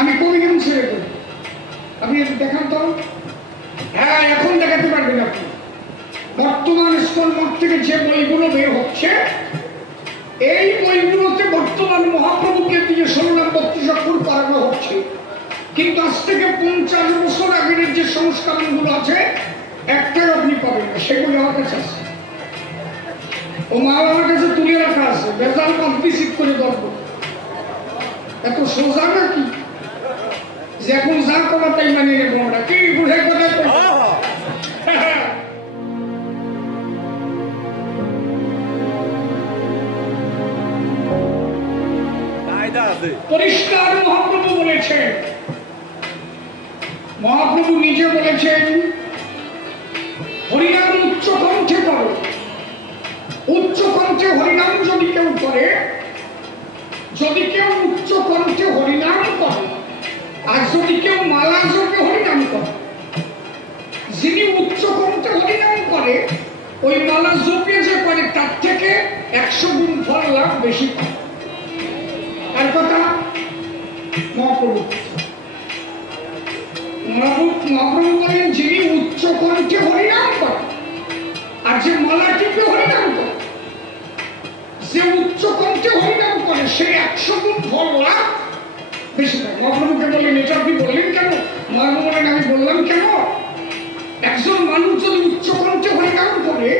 আমি কবিগান ছেড়ে করি, আপনি দেখান তো। হ্যাঁ, এখন দেখাতে পারবেন আপনি। বর্তমান ইসকন মঠ থেকে যে বইগুলো বের হচ্ছে, এই বইগুলোতে বর্তমান মহাপ্রভুকে দিয়ে 16 নম্বর অক্ষর করানো হচ্ছে, কিন্তু আজ থেকে 50 বছর আগের যে সংস্করণগুলো আছে একটাই আপনি পাবেন না, সেগুলো আমার কাছে আছে। ও মাল আমার কাছে তুলে রাখা আছে, বেজাল কমপ্লিসিট করে ধরবো। এত সোজা নাকি যে এখন যা করা তাই মানিয়ে নেবো আমরা? কি বুঝে কথা পরিষ্কার মহাপ্রভু বলেছেন, মহাপ্রভু নিজে বলেছেন হরিনাম উচ্চ কণ্ঠে করো। উচ্চ কণ্ঠে হরিনাম যদি কেউ করে, যদি কেউ উচ্চ কণ্ঠে হরিনাম করে, আর যদি কেউ মালা জপে হরিনাম করে, যিনি উচ্চ কণ্ঠে হরিনাম করে ওই মালা জপে যে করে তার থেকে 100 গুণ ফল লাভ বেশি পায়। আর কথা মহাপ্রভু বলেন, যিনি উচ্চ কণ্ঠে হরিনাম করে আর যে মালা টিপে হরিনাম করে, যে উচ্চ কণ্ঠে হরিনাম করে সে 100 গুণ ফল লাভ বেশি পায়। মহাপ্রভুকে বলেন, এটা আপনি বললেন কেন? মহাপ্রভু বলেন, আমি বললাম কেন? একজন মানুষ যদি উচ্চ কণ্ঠে হরিনাম করে,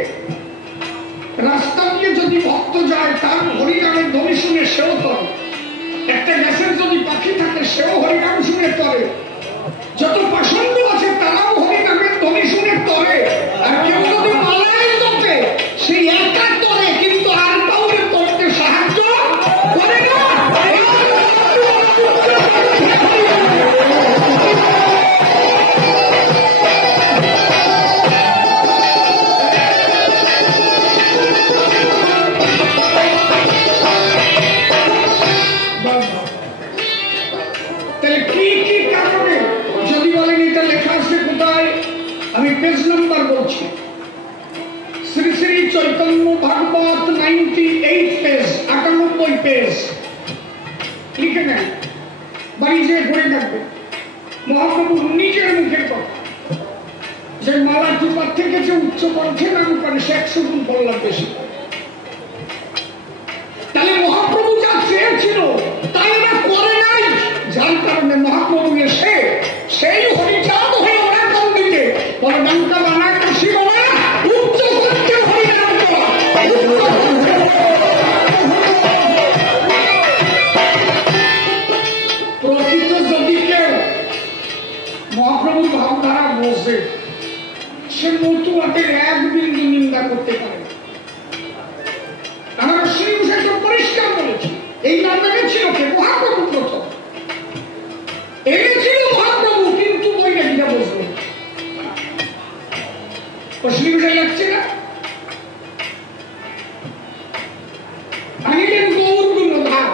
রাস্তা দিয়ে যদি ভক্ত যায় তার হরিনামের ধ্বনি শুনে সেও করে। একটা গাছের যদি পাখি থাকে সেও হরিনাম শুনে করে। যত পাষণ্ড আছে তারাও হরিনামের ধ্বনি শুনে করে। আর কেউ যদি মালায় জপে সেই একা করে, কিন্তু আর কাউকে করতে সাহায্য করে না। আমি পেজ নাম্বার বলছি, শ্রী শ্রী চৈতন্য ভাগবত 98 পেজ, 98 পেজ লিখে নেন, বাড়ি যে পড়ে থাকবে। মহাপ্রভু নিজের মুখের কথা যে মালা টিপার থেকে যে উচ্চ কণ্ঠে নাম করে সে 100 গুণ বললাম বেশি। তাহলে মহাপ্রভু যা চেয়েছিল তাই না করে নাই, যার কারণে মহাপ্রভু এসে সেই হরিচাঁদ হয়ে ওরা কম দিতে বলে ডাঙ্কা বানায় কাশি বানায় উচ্চ কণ্ঠে হরিনাম করা। প্রকৃত যদি কেউ মহাপ্রভুর ভাবধারা বসে, সে মতুয়াদের 1 বিন্দু নিন্দা করতে পারে। আমরা শ্রীমুখে পরিষ্কার বলেছি, এই নামটা ছিল কে? মহাপ্রভু প্রথম এনেছিল মহাপ্রভু, কিন্তু বৈরাগীরা বসবে অশ্লীলতা লাগছে না। আনিলেন গৌর গুণধার,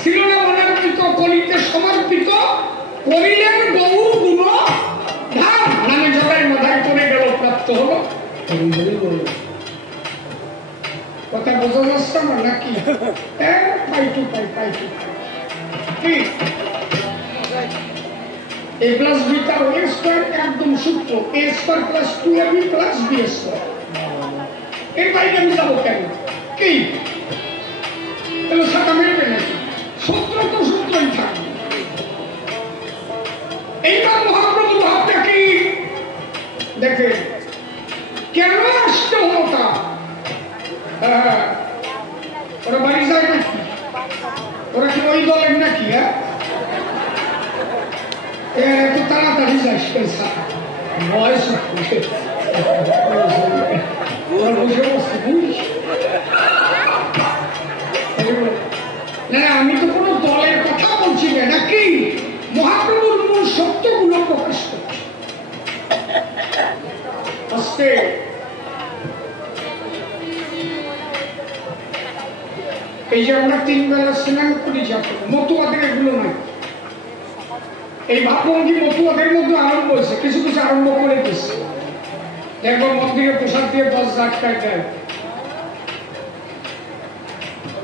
ছিল না অনার্পিত কলিতে সমর্পিত, করিলেন গৌর গুণধার। নামে জগায় মাথায় পড়ে গেল, প্রাপ্ত হলো। কথা বোঝা যাচ্ছে না নাকি? পাই টু পাই, পাই টু পাই। কি a plus b তার a স্কয়ার একদম সূত্র, a square plus 2ab plus b square. এর বাইরে আমি যাবো কেন? কি তাহলে সাথে মেলবে নাকি? সূত্র তো সূত্রই থাকবে। এইবার মহাপ্রভু ভাবটা কি দেখে, কেন আসতে হলো তা? ওরা বাড়ি যায় নাকি? ওরা কি ওই দলের নাকি? এত তাড়াতাড়ি যাস পয়সা বয়স ওরা বসে বসে বুঝিস না। আমি তো কোনো দলের কথা বলছি না, নাকি মহাপ্রভুর মূল সত্যগুলো প্রকাশ করছি। আজকে এই যে আমরা 3 বেলা স্নান করি, যাবো মতুয়াদের এগুলো নাই। এই ভাবভঙ্গি মতুয়াদের মধ্যে আরম্ভ হয়েছে, কিছু কিছু আরম্ভ করে দিচ্ছে। একবার মন্দিরে প্রসাদ দিয়ে 10 লাখ টাকা দেয়,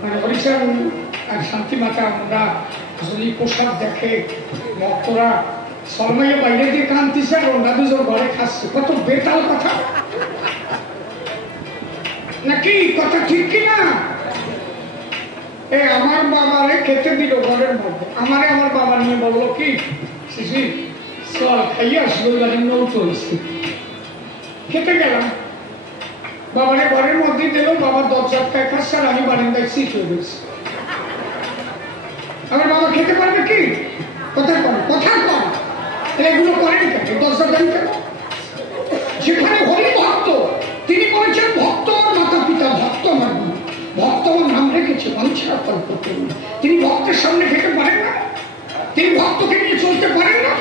মানে হরিচাঁদ আর শান্তি মাতা আমরা যদি পোশাক দেখে ভক্তরা সলমাইয়ে বাইরে দিয়ে কান্তিছে আর ওরা দুজন ঘরে খাচ্ছে, কত বেতাল কথা নাকি? কথা ঠিক কিনা? আমার বাবারে খেতে দিল ঘরের মধ্যে, আমার বাবা নিয়ে বললো কি শিশি চল খাইয়ে আসলো, নৌত হয়েছে। খেতে গেলাম, বাবারে ঘরের মধ্যে দিল, বাবার দরজা খাচ্ছে আর আমি বারান্দায় সিট হয়ে গেছি। আমার বাবা খেতে পারবে কি? কথা কম, কথা কম। এগুলো করেন কেন? দরজা দেন কেন? সেখানে হরি ভক্ত, তিনি বলেছেন ভক্ত আমার মাতা পিতা, ভক্ত আমার গুরু, ভক্ত আমার নাম রেখেছে মানুষের কল্প করুন। তিনি ভক্তের সামনে খেতে পারেন না, তিনি ভক্তকে নিয়ে চলতে পারেন না।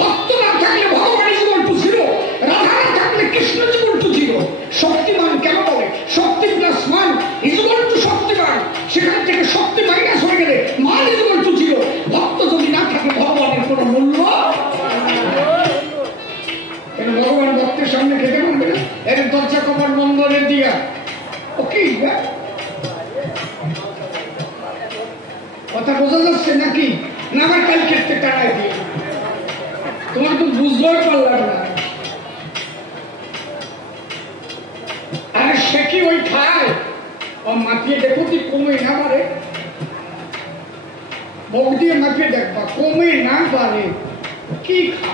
ভক্ত না থাকলে ভগবান জীবন টু জিরো, রাধা না থাকলে কৃষ্ণ জীবন টু জিরো। শক্তিমান কেন বলে? শক্তি প্লাস মান ইজুগল টু শক্তিমান, সেখান থেকে শক্তি মাইনাস হয়ে গেলে মান ইজুগল টু জিরো। ভক্ত যদি না থাকে ভগবানের কোনো মূল্য, কেন ভগবান ভক্তের সামনে খেতে পারবে না? এর দরজা কপার বন্ধনের দিয়া ও কি কথা বোঝা যাচ্ছে নাকি? না আমার কাল ক্ষেত্রে টাকায় দিয়ে তোমার তো বুঝতেই পারলাম না। আরে সে কি ওই খায় ও মাখিয়ে দেখো কি কমে না পারে, মুখ দিয়ে মাখিয়ে দেখবা কমে না পারে কি খা,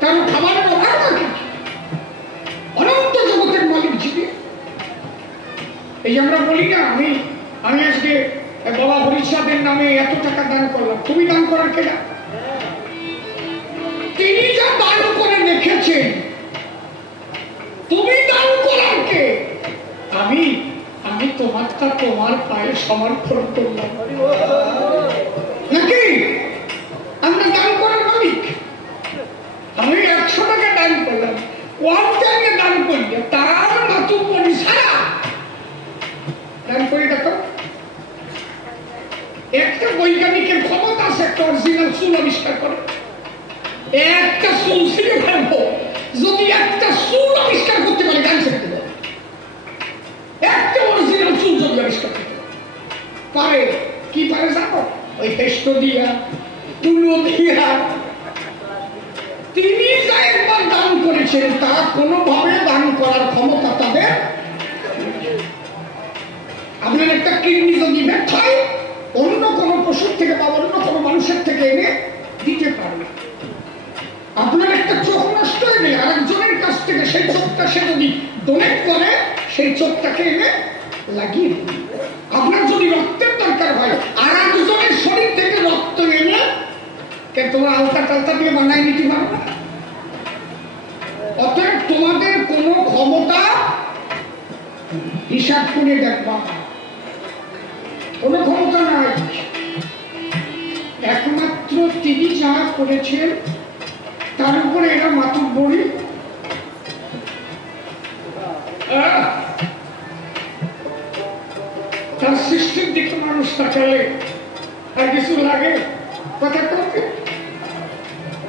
কারণ খাবারের অভাব নাকি? অনন্ত জগতের মালিক যিনি। এই আমরা বলি না আমি আজকে বাবা হরিচাঁদের নামে এত টাকা দান করলাম, তুমি দান করার কেনা? তিনি যা দান করে রেখেছেন, তুমি দান করার কে? আমি তোমারটা তোমার পায়ে সমর্পণ করলাম নাকি? আমরা দান করার মালিক। আমি 100 টাকা দান করলাম, ওয়ান টাইমে দান করলে তার মাতুর পরি সারা দান করে দেখো। একটা বৈজ্ঞানিকের ক্ষমতা আছে একটা অরিজিনাল চুল আবিষ্কার করে, একটা চুল ছিঁড়ে ফেলবো, যদি একটা চুল আবিষ্কার করতে পারে গান ছেড়ে দেবো। একটা অরিজিনাল চুল যদি আবিষ্কার করতে পারে, কি পারে জানো? ওই হেষ্ট দিয়া, তুলো দিয়া। তিনি যা একবার দান করেছেন তা কোনোভাবে দান করার ক্ষমতা তাদের। আপনার একটা কিডনি যদি ব্যর্থ হয়, অন্য কোনো পশুর থেকে বা অন্য কোনো মানুষের থেকে এনে দিতে পারবে। আপনার একটা চোখ নষ্ট হয়ে গেলে আরেকজনের কাছ থেকে সেই চোখটা সে যদি ডোনেট করে, সেই চোখটাকে এনে লাগিয়ে দিবে। আপনার যদি রক্তের দরকার হয়, আরেকজনের শরীর থেকে রক্ত এনে তোমার আলতা টালতা দিয়ে বানাই নিতে পারবে না। অতএব তোমাদের কোনো ক্ষমতা হিসাব করে দেখবা, কোনো ক্ষমতা নাই। একমাত্র তিনি যা করেছেন তার উপরে এরা মাতুর বলি। তার সৃষ্টির দিকে মানুষ তাকালে আর কিছু লাগে? কথা করতে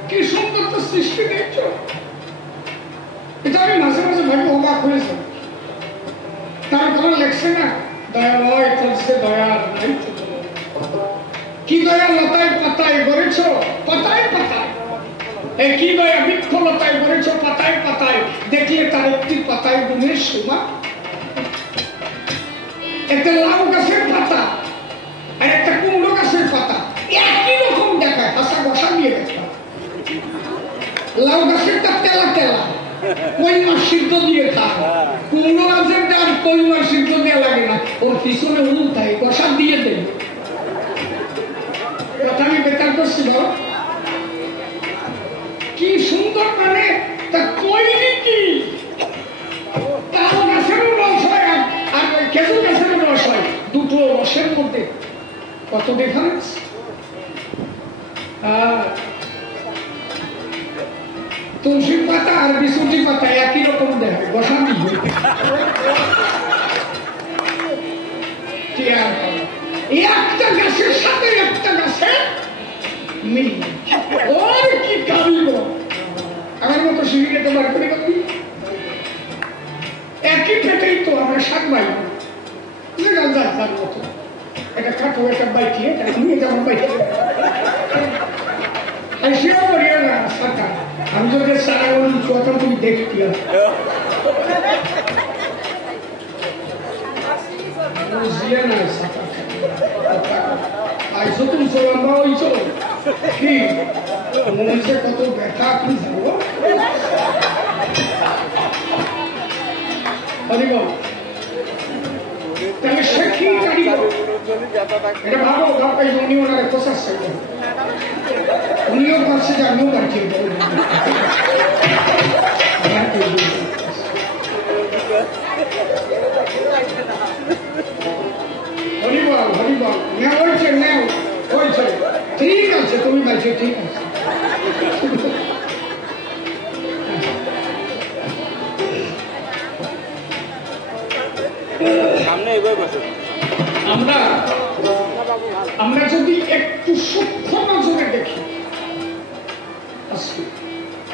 কি সুন্দর তো সৃষ্টি দেখছো। এটা আমি মাঝে মাঝে ভাবি অবাক হয়েছে। তার কোনো লেখছে না দয়ালয় করছে দয়া নাই, কি দয়া লতায় পাতায় গড়েছ পাতায় পাতায়, কি দয়া বৃক্ষ লতায় গড়েছ পাতায় পাতায়, দেখলে তার একটি পাতায় গুণের সীমা। একটা লাউ গাছের পাতা আর একটা কুমড়ো গাছের পাতা একই রকম দেখায়, হাসা বসা দিয়ে দেখা। লাউ গাছেরটা তেলা তেলা, কই মাছ সিদ্ধ দিয়ে খায়। কুমড়ো গাছেরটা আর কই মাছ সিদ্ধ দেওয়া লাগে না, ওর পিছনে উল্টায় কষা দিয়ে দেবে। কথা আমি বেকার করছি বল, কি সুন্দর। মানে তা তৈরি কি তাল গাছেরও রস হয় আর খেজুর গাছেরও রস হয়, দুটো রসের মধ্যে কত ডিফারেন্স। তুলসীর পাতা আর বিশুটি পাতা একই রকম দেখে, বসানি একটা গাছের সাথে একটা গাছের মিল। ওর কি কারিগর, আমার মতো শিবিরে তো বার করে গেল। একই পেটেই তো আমরা শাক পাই মতো तो एक बैठिए जब बैठे ऐसे बढ़िया ना सका हम जो के सारा वो चौथा तुम देखती हो मुझे ना सका ऐसे तुम से लंबा हो इचो कि मुझे कतो बैठा तुम जाओ अरे তাহলে সে কি কারিগর এটা ভালো ভাবে উনি ওনার প্রসেস করবেন উনিও পারছে যে আমিও পারছি হরিবল না হয়েছে না হয়েছে ঠিক আছে তুমি বলছো ঠিক আছে আমরা যদি একটু সূক্ষ্ম নজরে দেখি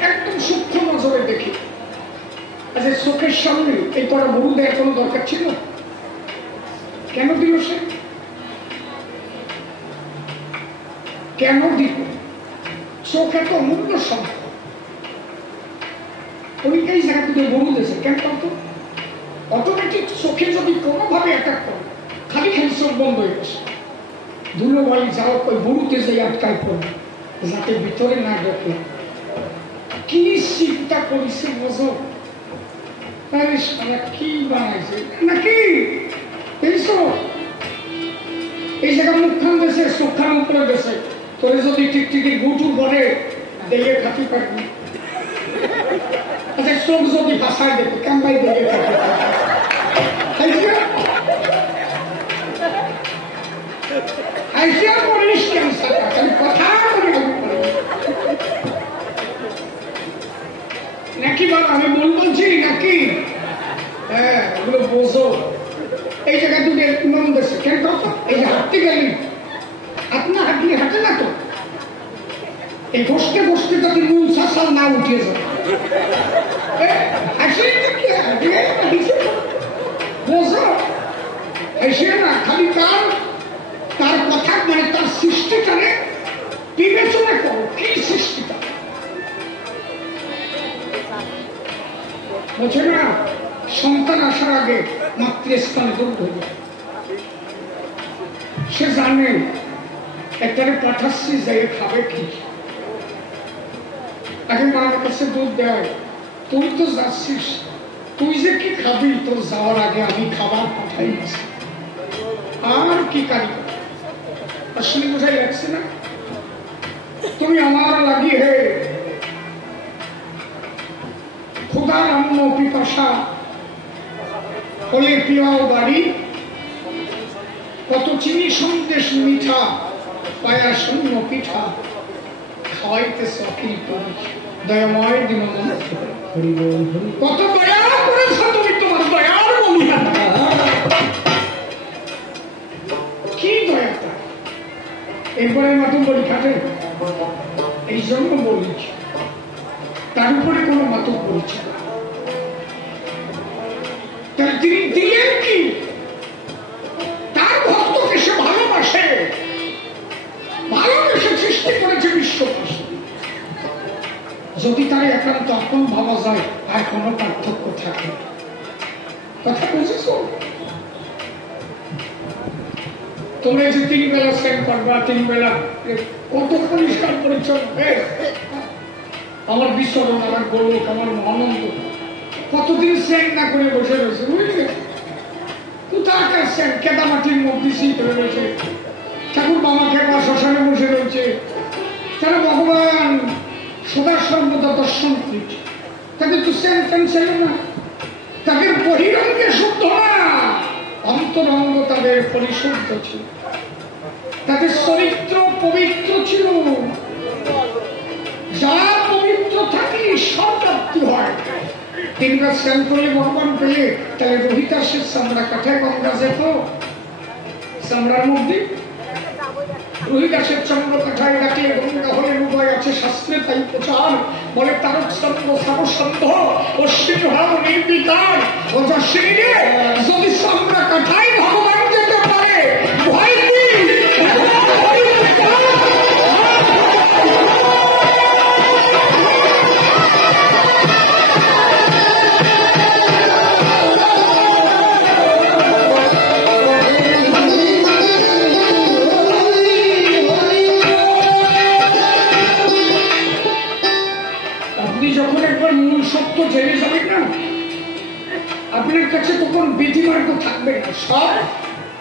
একদম সূক্ষ্ম নজরে দেখি আচ্ছা চোখের সামনে এই করা গরু দেওয়ার কোনো দরকার ছিল কেন দিল সে কেন দিল চোখ এত অমূল্য সম্পদ উনি এই জায়গাতে গরু দিয়েছে কেন তো অটোমেটিক চোখে যদি কোনোভাবে অ্যাটাক করে খালি খালি চোখ বন্ধ হয়ে গেছে ধুলো বাড়ি যাওয়া ওই গরুতে যাই আটকায় পড়বে যাতে ভিতরে না ঢোকে কি চিন্তা করেছে বোঝো তাহলে সারা কি বানাইছে নাকি এই জায়গা মুখখান দেশে চোখখান উপরে দেশে তোরে যদি টিকটিকি গুটু বলে দেখে খাতি পারবি আচ্ছা চোখ যদি ভাষায় দেখে কামবাই দেখে খাতি নাকি বাবা আমি মন বলছি নাকি হ্যাঁ ওগুলো বোঝো এই জায়গায় দুটো মন দেশে কেন তো এই যে হাঁটতে গেলি আপনার হাঁটলে হাঁটে না তো এই বসতে বসতে যদি নুন শাসাল না উঠিয়ে যাবে বোঝো এসে না খালি তার কথা মানে তার সৃষ্টিটারে বিবেচনা করো কি সৃষ্টিটা বলছে না সন্তান আসার আগে মাতৃস্থানে দুধ ধরবে সে জানে একটারে পাঠাচ্ছি যাই খাবে কি আগে মার কাছে দুধ দেয় তুই তো যাচ্ছিস তুই যে কি খাবি তোর যাওয়ার আগে আমি খাবার পাঠাই আর কি কারিগর আসলে বোঝাই লাগছে না তুমি আমার লাগি হে ক্ষুধার অন্ন পিপাসা হলে পিয়াও বাড়ি কত চিনি সন্দেশ মিঠা পায়া শূন্য পিঠা খাওয়াইতে সকিল করি দয়াময় দীনবন্ধু কত দয়া করেছ তুমি তোমার দয়ার বলিয়া কি দয়াটা এরপরে মাতুম বলি খাটে এই জন্য বলেছি তার উপরে কোন মাতুম বলছে তিনি দিলেন কি তার ভক্তকে সে ভালোবাসে ভালোবেসে সৃষ্টি করেছে বিশ্ববাসী যদি তার একান্ত আপন ভাবা যায় আর কোন পার্থক্য থাকে কথা বুঝেছ তোমরা যে 3 বেলা স্নান করবা 3 বেলা কত পরিষ্কার পরিচ্ছন্ন আমার বিশ্বরণ আমার গৌরব আমার আনন্দ কতদিন স্নান না করে বসে রয়েছে বুঝলে কোথাকার স্নান কেদামাটির মধ্যে শীত হয়ে রয়েছে ঠাকুর বাবা খেপা শ্মশানে বসে রয়েছে তারা ভগবান সদা সর্বদা দর্শন করছে তাদের তো স্নান টান ছিল না তাদের বহিরঙ্গে শুদ্ধ না অন্তরঙ্গ তাদের পরিশুদ্ধ ছিল তাদের চরিত্র পবিত্র ছিল যারা পবিত্র থাকে ঈশ্বর প্রাপ্তি হয় তিনবার স্নান করলে ভগবান পেলে তাহলে রোহিতাসের চামড়া কাঠায় গঙ্গা যেত চামড়ার মধ্যে রোহিতাসের চামড়া কাঠায় রাখলে গঙ্গা হলে উভয় আছে শাস্ত্রে তাই প্রচার বলে তারক চন্দ্র সাবসন্ধ অশ্বিন ভাব নির্বিকার ওজস্বিনী যদি চামড়া কাঠায় ভগবান যেতে পারে ভয় কি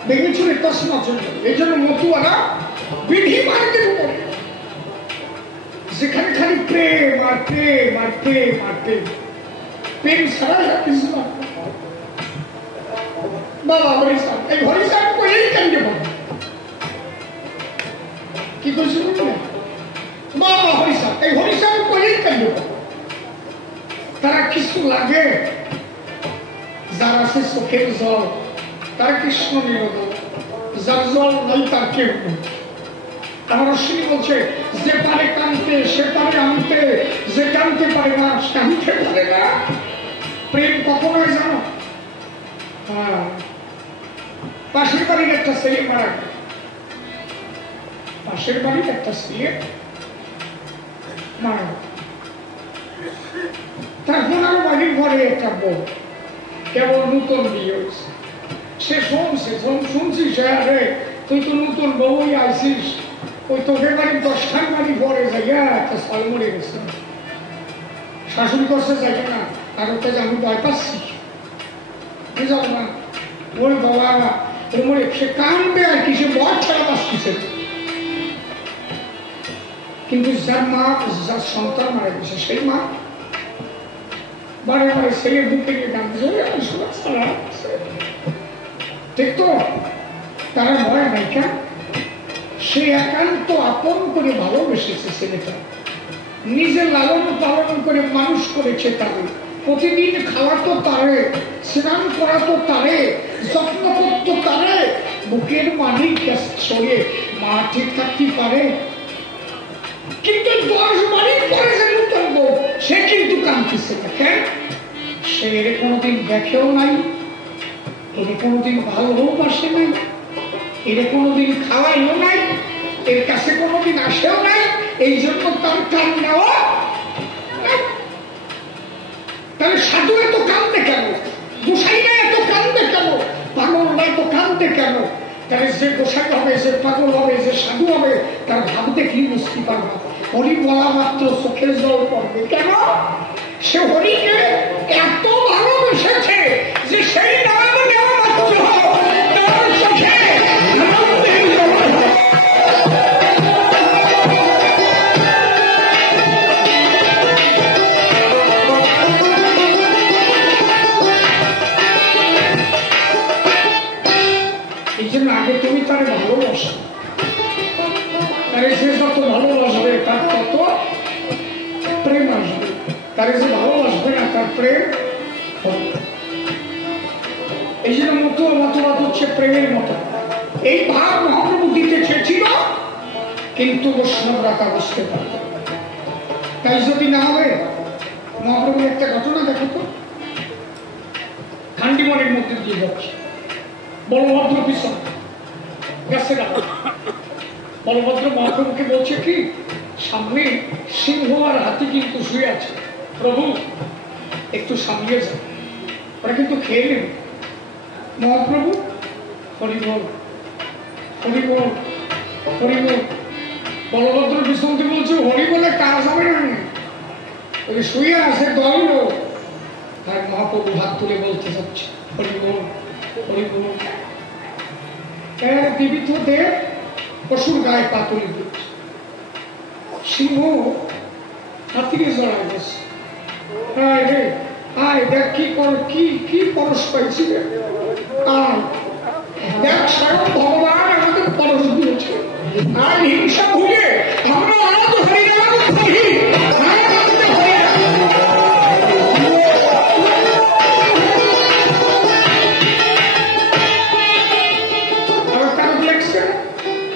দেখেছিল তসমা জন্য। এই জন্য মতুয়ারা বিধি মার্গের উপরে, যেখানে খালি প্রেম আর প্রেম আর প্রেম আর প্রেম, প্রেম ছাড়া কিছু না। বাবা হরিসাব, এই হরিসাব করেই কান্দে বলে কি করছি বুঝলেন? বাবা হরিসাব, এই হরিসাব করেই কান্দে বলে। তারা কিছু লাগে, যার আছে চোখের জল তার কৃষ্ণ নিরোধ, যার জল নাই তার কেউ নেই। আমার অশ্বিনী বলছে, যে পারে কানতে সে পারে আনতে, যে কানতে পারে না সে আনতে পারে না। প্রেম কখনোই জানো, পাশের বাড়ির একটা ছেলে মারা গেল, পাশের বাড়ির একটা ছেলে মারা গেল। তখন আর বাড়ির ঘরে একটা বউ, কেবল নতুন বিয়ে হয়েছে। সে শুনছিস রে, তুই তো নতুন বউই আইসিস, ওই তোকে বাড়ির 10খান বাড়ি পরে যাইয়া একটা সাল মরে গেছে, শাশুড়ি করছে যাই না, আর ওটা আমি ভয় পাচ্ছি যাবো না। ওরে বাবা মরে, সে কানবে আর কি, সে বর ছাড়া বাঁচতেছে। কিন্তু যার মা, যার সন্তান মারা গেছে সেই মা বারে বারে ছেলের বুকে গিয়ে কাঁদছে, ঠিক তো? তারা ভয় নাই কেন? সে একান্ত আপন করে ভালোবেসেছে ছেলেটা, নিজের লালন পালন করে মানুষ করেছে তারে, প্রতিদিন খাওয়াতো তারে, স্নান করাতো তারে, যত্ন করতো তারে। বুকের মালিক সরে মা ঠিক থাকতে পারে? কিন্তু 10 বাড়ির পরে যে নতুন বউ, সে কিন্তু কাঁদতেছে না কেন? সে এর কোনোদিন দেখেও নাই, এর কোনোদিন ভালোবাসে নাই, এর কোনোদিন খাওয়াইও নাই, এর কাছে কোনোদিন আসেও নাই। এই জন্য তার কান্নাও। তাহলে সাধু এত কান্দে কেন? গোসাইরা এত কান্দে কেন? পাগলরা এত কান্দে কেন? তাহলে যে গোসাই হবে, যে পাগল হবে, যে সাধু হবে, তার ভাব দেখলেই বুঝতে পারবে। হরি বলা মাত্র চোখের জল পড়বে কেন? সে হরিকে এত ভালোবেসেছে যে সেই নাম নেওয়া মাত্র তার চোখে আগে তুমি তারে ভালোবাসো, তারে সে যত ভালোবাসবে তার তত প্রেম আসবে, তারে যে ভালোবাসবে না তার প্রেম হবে। এই জন্য মতবাদ হচ্ছে প্রেমের মতো। এই ভাব মহাপ্রভু দিতে চেয়েছিল, কিন্তু বৈষ্ণবরা তা বুঝতে পারত। তাই যদি না হবে, মহাপ্রভুর একটা ঘটনা দেখো তো, খান্ডিমনের মধ্যে দিয়ে যাচ্ছে, বলভদ্র পিছন গাছে গেল। বলভদ্র মহাপ্রভুকে বলছে কি, সামনে সিংহ আর হাতি কিন্তু শুয়ে আছে, প্রভু একটু সামনে যান, ওরা কিন্তু খেয়ে নেবে। মহাপ্রভু হরিবল হরিবল হরিবল, বলভদ্র পিছনকে বলছে হরি বলে কাজ হবে না, ওই শুয়ে আছে দল। আর মহাপ্রভু হাত তুলে বলতে যাচ্ছে হরিবল হরিবল। জীবিত দেব পশুর গায়ে পাতুলি দিচ্ছে, সিংহ হাতিকে জড়ায় গেছে। দেখ কি কর, কি পরশ পাইছি, দেখ স্বয়ং ভগবান আমাদের পরশ দিয়েছে। আর হিংসা ভুলে আমরা আজ হরিনাম করি।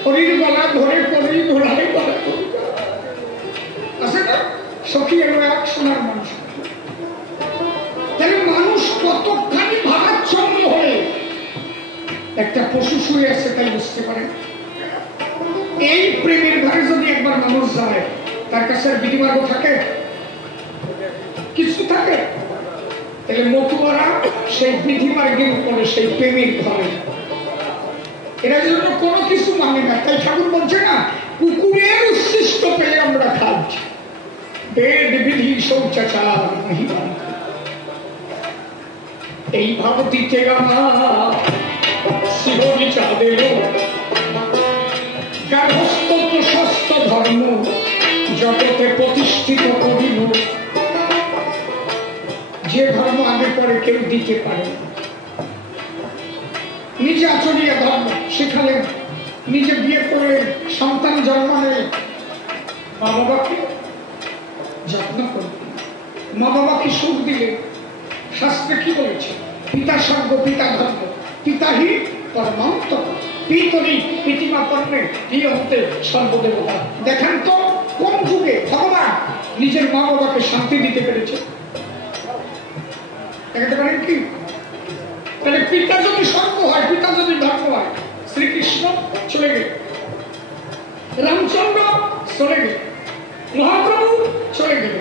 হরির গলা ধরে করি, ধরাই গলা করি আছে না, সখী এলো এক সোনার মানুষ। তাহলে মানুষ কতখানি ভাগাচ্ছন্ন হয়ে একটা পশু শুয়ে আছে তাই বুঝতে পারে। এই প্রেমের ঘরে যদি একবার মানুষ যায়, তার কাছে আর বিধিমার্গ থাকে? কিছু থাকে? তাহলে মতুয়ারা সেই বিধিমার্গের উপরে, সেই প্রেমের ঘরে, এরা জন্য কোনো কিছু মানে না। তাই ঠাকুর বলছে না, কুকুরের উচ্ছিষ্ট পেয়ে আমরা খাচ্ছি, বেদ বিধি শৌচাচার মহিমা। এই ভাব দিতে আমার শ্রী চাঁদ এলো গার্হস্থ্য প্রশস্ত ধর্ম জগতে প্রতিষ্ঠিত করিল। যে ধর্ম আগে পরে কেউ দিতে পারে, নিজে আচরিয়া ধর্ম শেখালেন, নিজে বিয়ে করে সন্তান জন্মালেন, মা বাবাকে যত্ন করবেন, মা বাবাকে সুখ দিলেন। শাস্ত্রে কি বলেছে? পিতা স্বর্গ পিতা ধর্ম পিতাহি পরমান্ত পিতরি পিতিমা কর্মে প্রিয়ন্তে সর্বদেবতা। দেখেন তো কোন যুগে ভগবান নিজের মা বাবাকে শান্তি দিতে পেরেছে? দেখাতে পারেন কি? তাহলে পিতা যদি স্বর্গ হয়, পিতা যদি ধর্ম হয়, শ্রীকৃষ্ণ চলে গেল, রামচন্দ্র চলে গেল, মহাপ্রভু চলে গেল।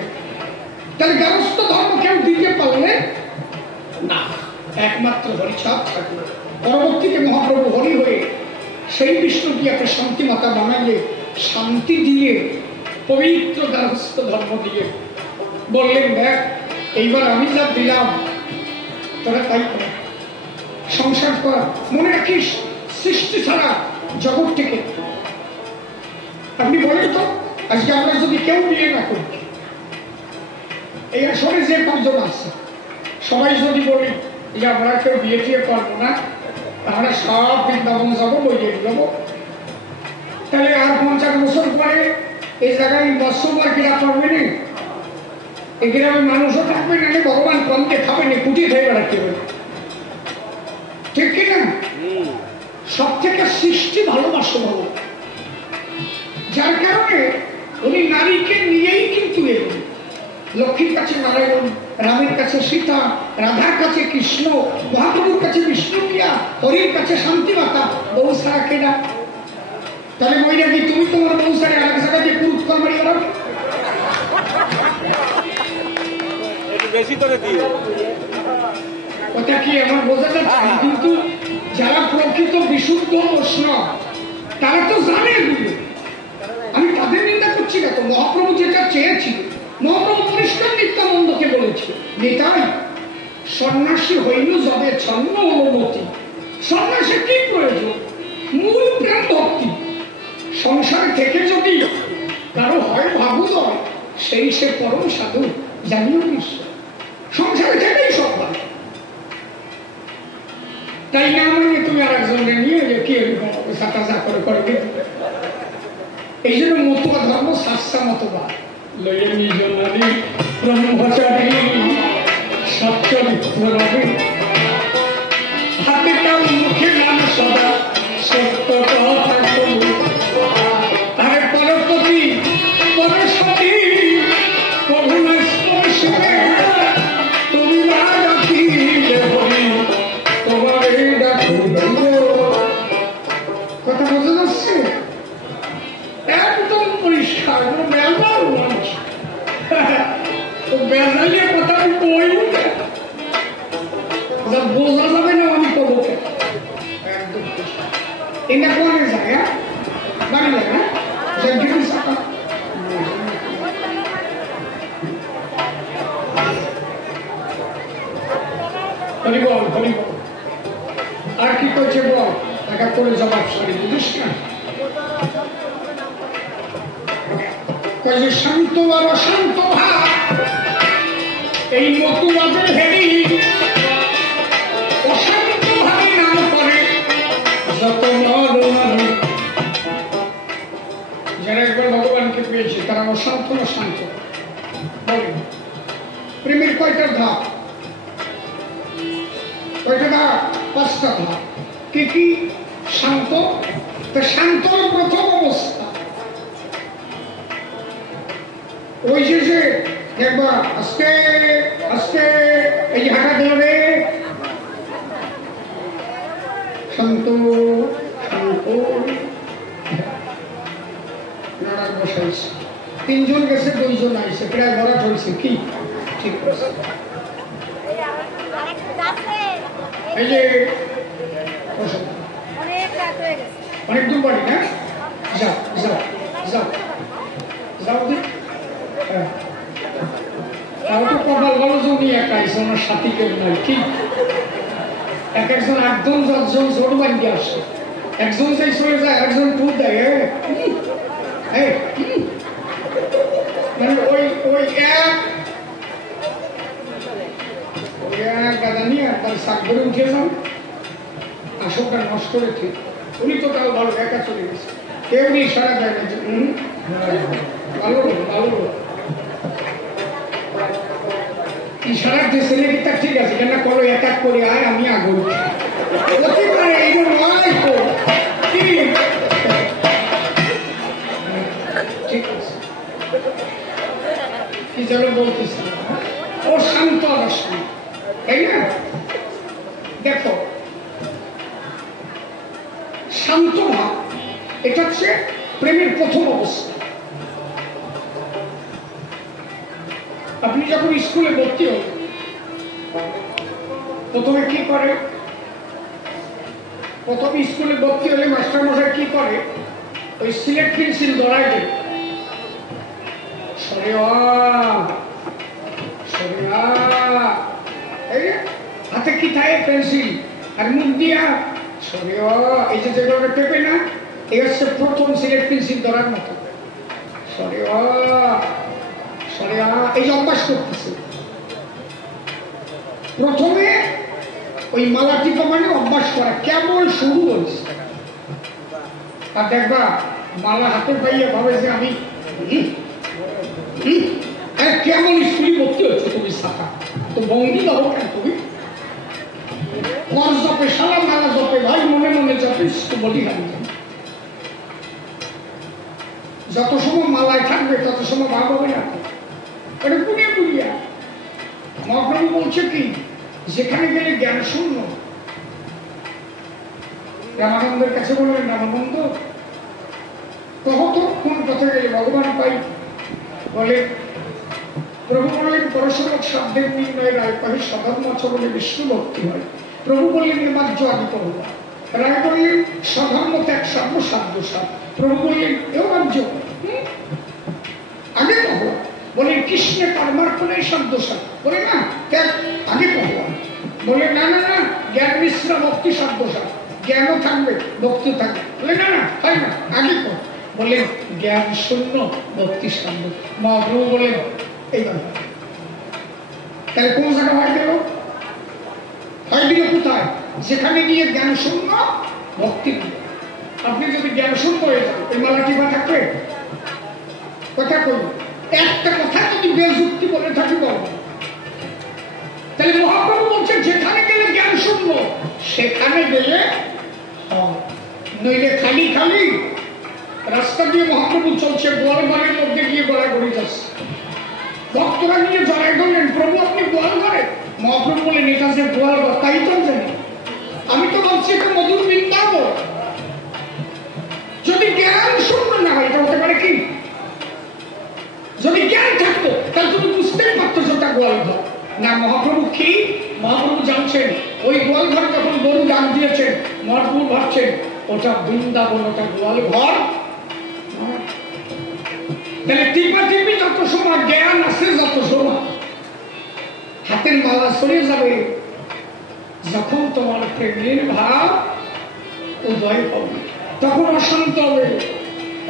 তাহলে গার্হস্থ্য ধর্ম কেউ দিতে পারলে না, একমাত্র হরিচাঁদ থাকলো। পরবর্তীতে মহাপ্রভু হরি হয়ে সেই বিষ্ণুপ্রিয়াকে শান্তি মাতা বানাইলে, শান্তি দিয়ে পবিত্র গার্হস্থ্য ধর্ম দিয়ে বললেন, দেখ এইবার আমি যা দিলাম তোরা তাই কর, সংসার করা। মনে রাখিস সৃষ্টি ছাড়া জগৎ থেকে। আপনি বলেন তো আজকে আমরা যদি কেউ বিয়ে না করি, এই আসলে যে পাঁচজন আছে সবাই যদি বলি যে আমরা কেউ বিয়ে টিয়ে করবো না, আমরা সব বৃন্দাবন যাবো, বইয়ে যাবো, তাহলে আর 50 বছর পরে এই জায়গায় মৎস্যবার কিনা করবে না, এই গ্রামে মানুষও থাকবে না, ভগবান কমকে খাবে না, কুটিয়ে খেয়ে বেড়াতে হবে, ঠিক কিনা? সব থেকে সৃষ্টি ভালোবাসো ভালো, যার কারণে উনি নারীকে নিয়েই কিন্তু এলেন। লক্ষ্মীর কাছে নারায়ণ, রামের কাছে সীতা, রাধার কাছে কৃষ্ণ, মহাপ্রভুর কাছে বিষ্ণুপ্রিয়া, হরির কাছে শান্তিমাতা, বউ সারা কেনা। তাহলে মহিলাকে তুমি তোমার বউ সারে আরেক জায়গায় যে পুরুষ কর্মারি করাবে, বেশি করে দিও। কথা কি আমার বোঝা যাচ্ছে? কিন্তু যারা প্রকৃত বিশুদ্ধ বৈষ্ণব তারা তো জানে এগুলো। আমি তাদের নিন্দা করছি না তো। মহাপ্রভু যেটা চেয়েছিল, মহাপ্রভু পরিষ্কার নিত্যানন্দকে বলেছে, নিতাই সন্ন্যাসী হইল যবে ছন্ন অনুমতি। সন্ন্যাসের কি প্রয়োজন? মূল প্রাণ ভক্তি। সংসার থেকে যদি কারো হয় ভাবুদয়, সেই সে পরম সাধু জানিও বিশ্ব। সংসার থেকেই সব ভালো, তাই না? মানে তুমি আর একজনকে নিয়ে কি সাতা যা করে করে দিতে। এই জন্য মতুয়া ধর্ম শাস্ত্রা মতবা লইয়ে নিজ নারী ব্রহ্মচারী সচ্চরিত্র রবি হাতে কাল মুখে নাম সদা সত্য কথা বলু। তারে পরপতি পরশতী কখনো স্পর্শে তুমি না ডাকিলে হরি তোমারে ডাকিব। কথা বোঝা যাচ্ছে? একদম পরিষ্কার, বেলবার মানুষ বেজাইলে কথা আমি কই বোঝা যাবে না, আমি করবো একদম এটা কোনে যায়, হ্যাঁ বাড়ি যায় না জঙ্গি সাকা। হরি বল হরি বল। আর কি করছে বল, টাকা করে জবাব সারি বুঝিস না? শান্ত আর অশান্ত ভাব এই মতুয়াদের হেরি অশান্ত ভাবে নাম করে যত নর নারী। যারা একবার ভগবানকে পেয়েছে তারা অশান্ত না শান্ত? বলেন প্রেমের কয়টা ধাপ? কয়টা ধাপ? 5টা ধাপ। কি কি? শান্ত। তো শান্তর প্রথম অবস্থা ওই যে একবার আস্তে আস্তে এই যে হাঁটা ধরে শান্ত শান্ত নাড়ার বসাইছে। 3 জন গেছে, 2 জন আইছে, প্রায় ভরাট হয়েছে। কি ঠিক আছে? এই যে অনেক দূর বাড়ি না? যাও যাও যাও যাও দিক। তাও তো কপাল ভালো জমি একা আইসে, ওনার সাথী কেউ নাই। কি এক একজন 8-10 ছোট বান্ধি আসে, একজন সেই চলে যায়, একজন টুর দেয়, মানে ওই ওই এক গাদা নিয়ে তার শাক ধরে উঠে যান, আসলটা নষ্ট রেখে উনি তো তাও ভালো একা চলে গেছে, কেউ নেই সারা যায় না, ভালো ভালো ইশারা দিয়েছে নাকি তা ঠিক আছে, কেন করো এক এক করে আয় আমি আগুন ঠিক আছে কি যেন বলতেছি, ও শান্ত অবস্থা, তাই না? দেখো শান্ত ভাব এটা হচ্ছে প্রেমের প্রথম অবস্থা। আপনি যখন স্কুলে ভর্তি হন প্রথমে কি করে, প্রথম স্কুলে ভর্তি হলে মাস্টার মশাই কি করে, ওই সিলেট পেন্সিল ধরাই দেবে, সরে হাতে কি থাকে পেন্সিল, আর মুখ দিয়া সরে এই যে যেগুলো টেপে না, এই হচ্ছে প্রথম সিলেট পেন্সিল ধরার মতো, সরে এই যে অভ্যাস করতেছে। প্রথমে ওই মালা টিপা মানে অভ্যাস করা, কেমন শুরু হয়েছে, আর দেখবা মালা হাতে পাইয়ে ভাবে যে আমি কেমন স্কুলে ভর্তি হচ্ছে, তুমি শাখা তো বঙ্গি দাও কেন, তুমি কর জপে সালা মালা জপে ভাই মনে মনে জপে বলি গান, যত সময় মালায় থাকবে তত সময় ভাব হবে না, এটা পুড়িয়ে পুড়িয়া। মহাপ্রভু বলছে কি, যেখানে গেলে জ্ঞান শূন্য, রামানন্দের কাছে বললেন রামানন্দ কহ তো কোন পথে গেলে ভগবান পাই, বলে প্রভু বললেন পরশুলোক শব্দের নির্ণয় রায় পাহি সধর্ম আচরণে বিষ্ণু ভক্তি হয়। প্রভু বললেন নির্মাজ্য আদি করব, রায় বললেন সধর্ম ত্যাগ সর্বসাধ্য সাধ। প্রভু বললেন এও রাজ্য আগে ভগবান বলেন কৃষ্ণে কর্মার্পণে সাধ্য সাধ, বলে না ত্যাগ আগে ভগবান, বলে না না না জ্ঞান মিশ্র ভক্তি সাধ্য সাধ, জ্ঞানও থাকবে ভক্তি থাকবে, বলে না না হয় না আগে কর, বলেন জ্ঞান শূন্য ভক্তি সাধ্য। মহাপ্রভু বলেন এইভাবে, তাহলে কোন জায়গা হয় গেল, হয় দিল কোথায়, যেখানে গিয়ে জ্ঞান শূন্য ভক্তি। আপনি যদি জ্ঞান শূন্য হয়ে যান এই মালা টিপা থাকবে, কথা কই একটা কথা যদি বেযুক্তি বলে থাকি বলবো, তাহলে মহাপ্রভু বলছে যেখানে গেলে জ্ঞান শূন্য সেখানে গেলে, নইলে খালি খালি রাস্তা দিয়ে মহাপ্রভু চলছে, গোয়ালঘরের মধ্যে গিয়ে গড়াগড়ি যাচ্ছে, ভক্তরা নিয়ে জড়াই ধরলেন প্রভু আপনি গোয়ালঘরে, মহাপ্রভু বলেন এটা যে গোয়ালঘর তাই তো জানি, আমি তো ভাবছি এটা মধুর বৃন্দাবন। যদি জ্ঞান শূন্য না হয় এটা হতে পারে কি, যদি জ্ঞান থাকতো তাহলে তুমি বুঝতেই পারতো সেটা গোয়ালঘর না। মহাপ্রভু কি, মহাপ্রভু জানছেন ওই গোয়ালঘরে যখন গরু ডাক দিয়েছেন মহাপ্রভু ভাবছেন ওটা বৃন্দাবন, ওটা গোয়ালঘর। তাহলে টিপা টিপি যত সময় জ্ঞান আছে, যত সময় হাতের মালা সরে যাবে, যখন তোমার প্রেমের ভাব উদয় হবে তখন অশান্ত হবে।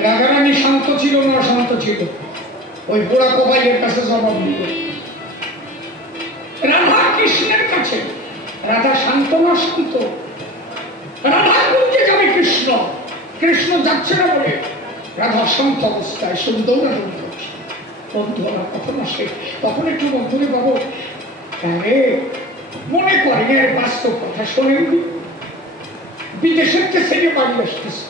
রাধারানী শান্ত ছিল না অশান্ত ছিল, ওই বুড়া কবাইয়ের কাছে জবাব দিল। রাধা কৃষ্ণের কাছে, রাধা শান্ত না শান্ত, রাধা কুঞ্জে যাবে কৃষ্ণ, কৃষ্ণ যাচ্ছে না বলে রাধা শান্ত অবস্থায় সুন্দর না বন্ধুরা কখন আসে, তখন একটু বন্ধুরে পাবো মনে করেন এর বাস্তব কথা শোনেন, বিদেশের ছেড়ে বাড়ি আসতেছে,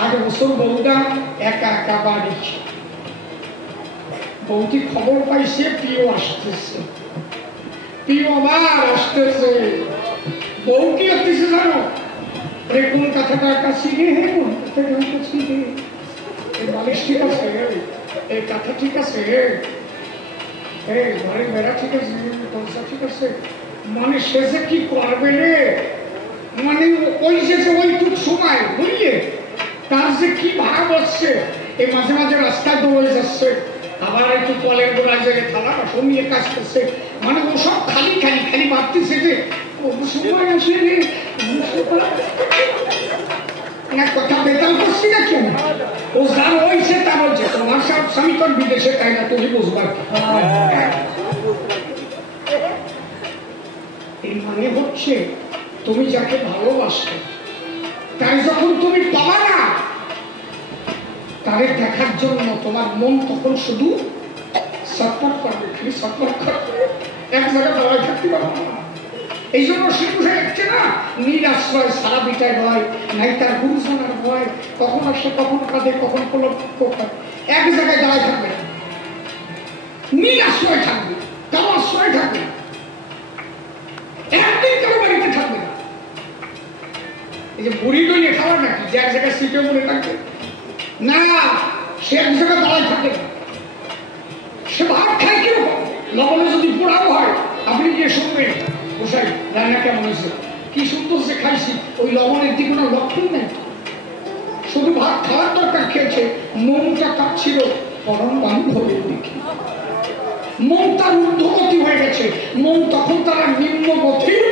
8 বছর বউটা একা একা বাড়ি, বউটি খবর পাইছে প্রিয় আসতেছে, প্রিয় আবার আসতেছে, বউ কি হতেছে জানো, কোন কথাটা কাছে বালিশ ঠিক আছে, এই কথা ঠিক আছে, ঘরের বেড়া ঠিক আছে, দরজা ঠিক আছে, মানে সে যে কি করবে রে, মানে ওই যে ওইটুক সময় বুঝলে তার যে কি ভাব হচ্ছে, এই মাঝে মাঝে রাস্তায় দৌড়ে যাচ্ছে, আবার একটু কলের গোড়ায় জায়গায় থালা বাসন নিয়ে কাজ করছে, মানে ওসব খালি খালি খালি ভাবতেছে যে সময় আসলে না কথা বেতাল করছি না কেন ও যা হয়েছে তা বলছে তোমার সব স্বামীকর বিদেশে তাই না তুমি বুঝবার এই মানে হচ্ছে তুমি যাকে ভালোবাসো তাই যখন তুমি পাবা না তারে দেখার জন্য তোমার মন তখন শুধু সটপট করবে খালি সটপট করবে এক জায়গায় দাঁড়ায় থাকতে পারবো না এই জন্য শিশুষে যাচ্ছে না নিরাশ্রয় সারা বিটায় ভয় নাই তার গুরুজনের ভয় কখন আসে কখন কাঁদে কখন এক জায়গায় দাঁড়ায় থাকবে না নিরাশ্রয় থাকবে কারো আশ্রয় থাকবে না একদিন কারো বাড়িতে থাকবে না এই যে বুড়ি দইয়ে খাওয়া নাকি যে এক জায়গায় সিটে মনে থাকবে না সে এক জায়গায় দাঁড়ায় থাকবে না সে ভাত খায় কিরকম লবণে যদি পোড়াও হয় আপনি গিয়ে শুনবেন বসাই রান্না কেমন হয়েছে কি সুন্দর সে খাইছি ওই লবণের দিকে কোনো লক্ষণ নেই শুধু ভাত খাওয়ার দরকার খেয়েছে মনটা কাঁপছিল পরম বান্ধবের দিকে মন তার ঊর্ধ্বগতি হয়ে গেছে মন তখন তারা নিম্নগতির